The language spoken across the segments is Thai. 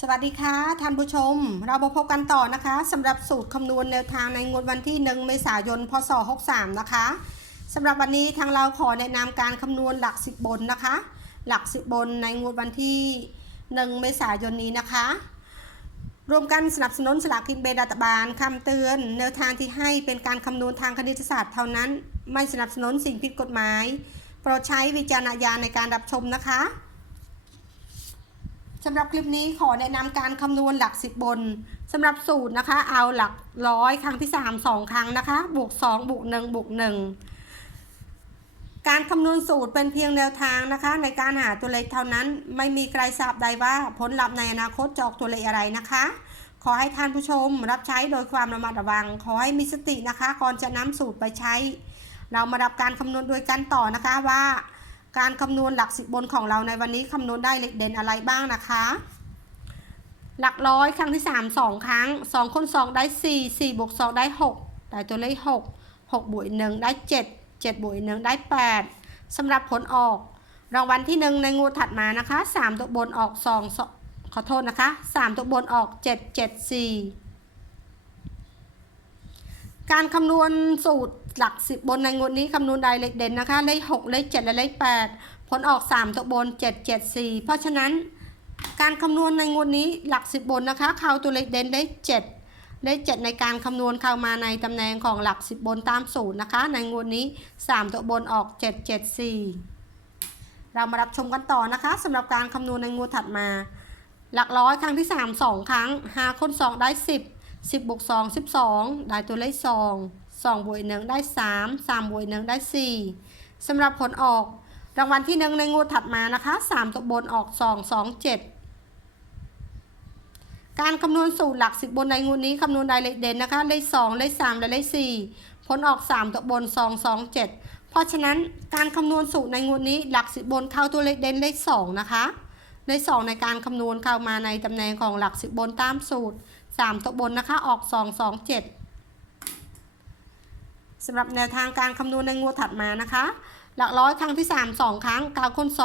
สวัสดีค่ะท่านผู้ชม เรามาพบกันต่อนะคะสำหรับสูตรคำนวณแนวทางในงวดวันที่ 1 เมษายน พศ 63 นะคะสำหรับวันนี้ทางเราขอแนะนำการคำนวณหลัก 10 บนนะคะ หลัก 10 บนในงวดวันที่ 1 เมษายนนี้นะคะ รวมกันสนับสนุนสลากกินแบ่งรัฐบาลคำเตือน แนวทางที่ให้เป็นการคำนวณทางคณิตศาสตร์เท่านั้น ไม่สนับสนุนสิ่งผิดกฎหมาย โปรดใช้วิจารณญาณในการรับชมนะคะ สำหรับคลิปนี้ขอแนะนำการคำนวณหลัก10บบนสำหรับสูตรนะคะ เอาหลักร้อยครั้งที่3 2ครั้งนะคะ บวก2บวก1บวก1การคำนวณสูตรเป็นเพียงแนวทางนะคะ ในการหาตัวเลขเท่านั้นไม่มีใครทราบใดว่าผลลัพธ์ในอนาคตจะออกตัวเลขอะไรนะคะ ขอให้ท่านผู้ชมรับใช้โดยความระมัดระวัง ขอให้มีสตินะคะ ก่อนจะนำสูตรไปใช้ เรามารับการคำนวณด้วยกันต่อนะคะว่า การคำนวณหลักสิบบนของเราในวันนี้คำนวณได้เลขเด่นอะไรบ้างนะคะ หลักร้อยครั้งที่สามสองครั้งสองคูณสองได้สี่สี่บวกสองได้หกได้ตัวเลขหกหกบวกหนึ่งได้เจ็ดเจ็ดบวกหนึ่งได้แปดสำหรับผลออก รางวัลที่หนึ่งในงวดถัดมานะคะสามตัวบนออกสองขอโทษนะคะสามตัวบนออกเจ็ดเจ็ดสี่การคำนวณสูตร หลักสิบบนในงวดนี้คำนวณได้เลขเด่นนะคะ เลขหกเลขเจ็ดและเลขแปดผลออกสามตัวบนเจ็ดเจ็ดสี่เพราะฉะนั้นการคำนวณในงวดนี้หลักสิบบนนะคะ เข้าตัวเลขเด่นได้เจ็ดได้เจ็ดในการคำนวณเข้ามาในตำแหน่งของหลักสิบบนตามสูตรนะคะ ในงวดนี้สามตัวบนออกเจ็ดเจ็ดสี่เรามารับชมกันต่อนะคะสำหรับการคำนวณในงวดถัดมา หลักร้อยครั้งที่สามสองครั้งหาคนสองได้สิบสิบบวกสองสิบสองได้ตัวเลขส องสองบวกหนึ่งได้สามสามบวกหนึ่งได้สี่สำหรับผลออกรางวัลที่หนึ่งในงวดถัดมานะคะสามตัวบนออกสองสองเจ็ดการคำนวณสูตรหลักสิบบนในงวดนี้คำนวณได้เลขเด่นนะคะ เลขสองเลขสามและเลขสี่ผลออกสามตัวบนสองสองเจ็ดเพราะฉะนั้นการคำนวณสูตรในงวดนี้หลักสิบบนเข้าตัวเลขเด่นเลขสองนะคะ เลขสองในการคำนวณเข้ามาในตำแหน่งของหลักสิบบนตามสูตรสามตัวบนนะคะออกสอง สำหรับแนวทางการคำนวณในงวดถัดมานะคะ หลักร้อยครั้งที่ 3 2 ครั้งเก้าคูณ2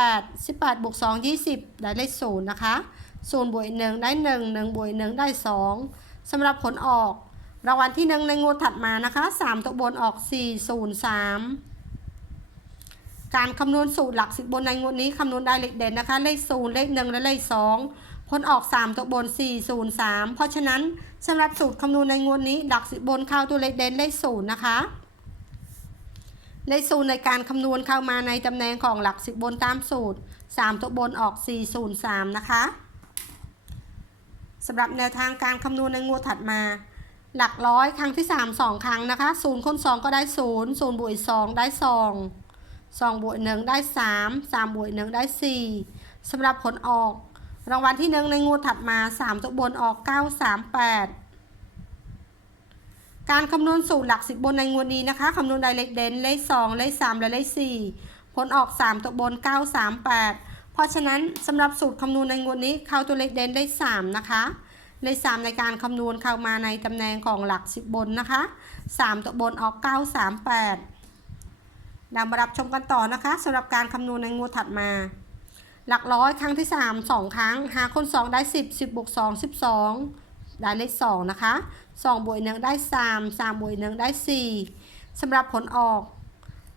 18 18บวก2 20 ได้เลขศูนย์นะคะศูนย์บวกหนึ่งได้ 1 1บวกหนึ่งได้ 2สำหรับผลออก รางวัลที่ 1 ในงวดถัดมานะคะ 3 ตัวบนออก 4 0 3 การคำนวณสูตรหลักสิบบนในงวดนี้คำนวณได้เลขเด่นนะคะ เลข0เลข 1 และเลข 2 ลออก 3 ตัวบน 4 0 3 เพราะฉะนั้นสำหรับสูตรคำนวณในงวดนี้หลักสิบบนเข้าตัวเลขเด่นเลข0นย์นะคะเลขศูนย์ในการคำนวณเข้ามาในตำแหน่งของหลักสิบบนตามสูตร 3 ตัวบนออก 403 นะคะสำหรับแนวทางการคำนวณในงวดถัดมา หลักร้อยครั้งที่ 3 2 ครั้งนะคะ0คูณ2ก็ได้ 0 0บวก2ได้2 2บวก1ได้ 3 3บวก1ได้ 4สำหรับผลออก รางวัลที่1ในงวดถัดมา3ตัวบนออก938การคำนวณสูตรหลักสิบบนในงวดนี้นะคะคำนวณได้เลขเด่นเลข2เลข3และเลข4ผลออก3ตัวบน938เพราะฉะนั้นสำหรับสูตรคำนวณในงวดนี้เข้าตัวเลขเด่นเลข3นะคะเลข3ในการคำนวณเข้ามาในตำแหน่งของหลักสิบบนนะคะ3ตัวบนออก938เรามารับชมกันต่อนะคะสำหรับการคำนวณในงวดถัดมา หลักร้อยครั้งที่ 3 2 ครั้ง หาคน 2 ได้ 10 10บวก2 12 ได้เลข 2 นะคะ2บวก1ได้ 3 3บวก1ได้ 4สำหรับผลออก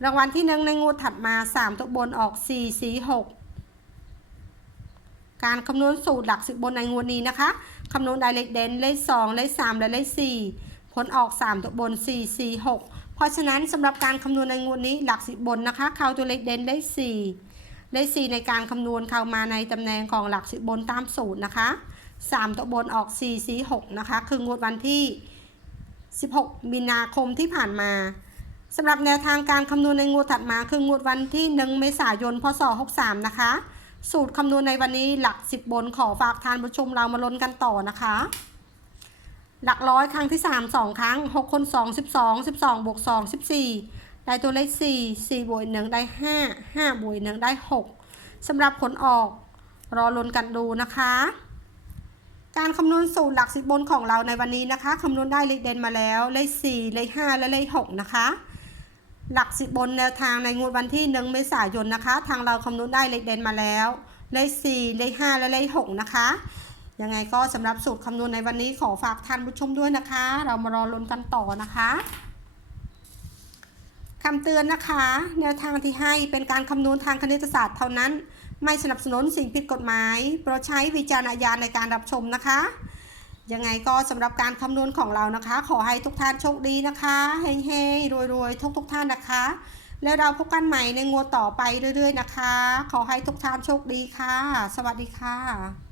รางวัลที่1ในงวดถัดมา 3 ตัวบนออก 4 4 6 การคำนวณสูตรหลักสิบบนในงวดนี้นะคะคำนวณได้เลขเด่นเลข 2 เลข 3 และเลข 4 ผลออก 3 ตัวบน 4 4 6 เพราะฉะนั้นสำหรับการคำนวณในงวดนี้หลักสิบบนนะคะเข้าตัวเลขเด่นเลข 4 เลข4ในการคำนวณเข้ามาในตำแหน่งของหลักสิบบนตามสูตรนะคะ 3 ตัวบนออก4 4 6นะคะ คืองวดวันที่ 16 มีนาคมที่ผ่านมาสำหรับแนวทางการคำนวณในงวดถัดมา คืองวดวันที่ 1 เมษายน พศ 63 นะคะ สูตรคำนวณในวันนี้หลัก 10 บนขอฝากทานผู้ชมเรามาลุ้นกันต่อนะคะ หลักร้อยครั้งที่ 3 2 ครั้ง 6 คน 2 12 12บวก2 14 ได้ตัวเลข 4 4บวก1ได้ 5 5บวก1ได้ 6สำหรับผลออกรอลุ้นกันดูนะคะ การคำนวณสูตรหลักสิบบนของเราในวันนี้นะคะคำนวณได้เลขเด่นมาแล้ว เลข 4 เลข 5 และเลข 6 นะคะ หลักสิบบนแนวทางในงวดวันที่ 1 เมษายนนะคะ ทางเราคำนวณได้เลขเด่นมาแล้ว เลข 4 เลข 5 และเลข 6 นะคะยังไงก็สำหรับสูตรคำนวณในวันนี้ขอฝากท่านผู้ชมด้วยนะคะ เรามารอลุ้นกันต่อนะคะ คำเตือนนะคะ แนวทางที่ให้เป็นการคำนวณทางคณิตศาสตร์เท่านั้น ไม่สนับสนุนสิ่งผิดกฎหมายโปรดใช้วิจารณญาณในการรับชมนะคะ ยังไงก็สำหรับการคำนวณของเรานะคะ ขอให้ทุกท่านโชคดีนะคะเฮงๆรวยๆทุกทุกท่านนะคะ แล้วเราพบกันใหม่ในงวดต่อไปเรื่อย ๆ นะคะ ขอให้ทุกท่านโชคดีค่ะ สวัสดีค่ะ